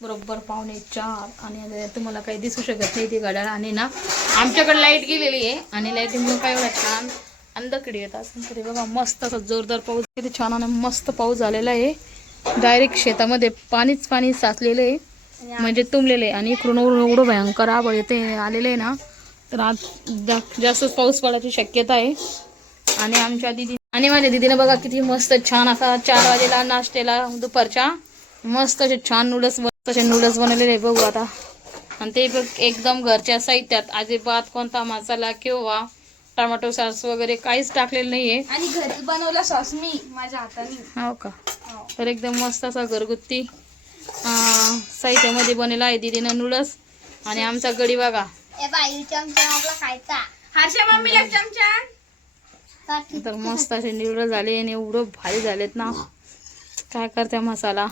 बरोबर 3:45 आणि तुम्हाला काही दिसू शकत नाही ती घड्याळ. आणि ना आमच्याकडे लाईट गेलेली आहे आणि लाईटीमुळे काय एवढा छान अंधकडे येत असेल तरी बघा मस्त असं जोरदार पाऊस, किती छान आणि मस्त पाऊस झालेला आहे. डायरेक्ट शेतामध्ये पाणीच पाणी साचलेलं आहे, म्हणजे तुंबलेलं आहे. आणि इकडून एवढं भयंकर आभाळ येते आलेलं आहे ना, तर आज जास्त पाऊस पडायची शक्यता आहे. आणि आमच्या दिदी आणि माझ्या दिदीनं बघा किती मस्त छान असा 4 वाजेला नाश्त्याला दुपारच्या मस्त असे छान नूडल्स बनवलेले बघू आता. आणि ते बघ एकदम घरच्या साहित्यात, अजिबात कोणता मसाला किंवा टोमॅटो सॉस वगैरे काहीच टाकलेलं नाहीये. आणि घरी बनवला सॉस मी माझ्या हाताने. हो का? तर एकदम मस्त असा घरगुती साहित्यामध्ये बनलेला आहे दीदीनं नूडल्स. आणि आमचा गडी बघा, तर मस्त असे नूडल्स झाले आणि एवढं भारी झालेत ना, काय करते मसाला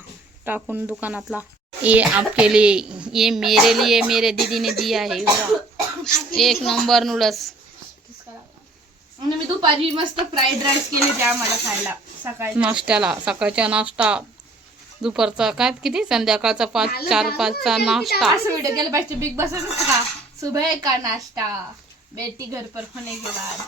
टाकून दुकानातला. ये आपके लिए, ये मेरे लिए मेरे दीदी ने दिया है. एक नंबर नूडल्स. आणि मी दुपारी मस्त फ्राईड राईस केले ते आम्हाला खायला सकाळी नाश्त्याला. सकाळचा नाश्ता, दुपारचा काय किती, संध्याकाळचा 4-5चा नाश्ता. असं व्हिडिओ केला पाहिजे बिग बॉस का, सुबह का नाश्ता बेटी घर पर होने के बाद.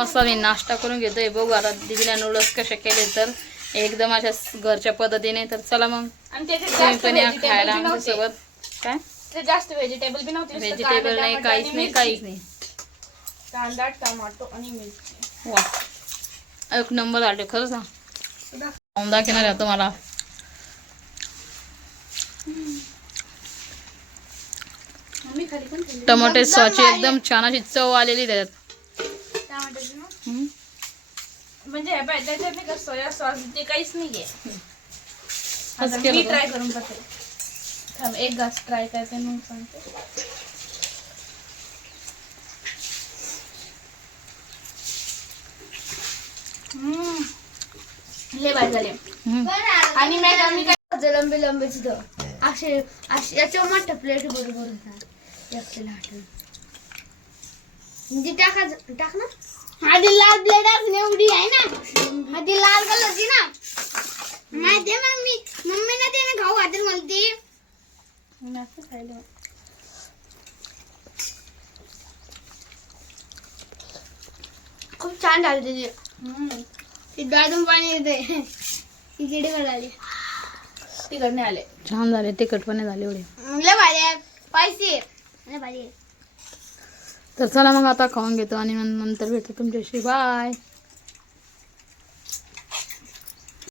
मस्त मी नाश्ता करून घेतोय. बघू आता दीदीला नूडल्स कसे केले तर एकदम अशा घरच्या पद्धतीने. तर चला मग तुम्ही पण या खायला आमच्यासोबत. काय ते जास्त व्हेजिटेबल बी नव्हते, व्हेजिटेबल नाही, काहीच नाही. कांदा टोमॅटो आणि मिरची. वा, एक नंबर आले खरंच ना. औंदा घेणार आहे तुम्हाला. टमाटे सॉसची एकदम छान अशी चव आलेली त्याच्यात. म्हणजे त्याच्यात नाही का सोया सॉस ते काहीच नाहीये. केलं मी का? ट्राय करून बघते. थांब एक घास ट्राय करते मग सांगते. लय भारी झाले. आणि मी काय लंबे लंबे असे याच्या मोठ्या प्लेट बरोबर म्हणजे टाक ना. आधी लाल प्लेट एवढी आहे ना, आधी लाल कलरची ना. नाही दे मम्मी ना ते ना खाऊ घातली म्हणते. खूप छान झाली त्याची. दादून पाणी येते. तिकडे आले, तिकडने आले. छान झाले, तिखटपणे झाले एवढे. लय भारी आहे, स्पायसी लय भारी आहे. तर चला मग आता खाऊन घेतो आणि नंतर भेटतो तुमच्याशी. बाय.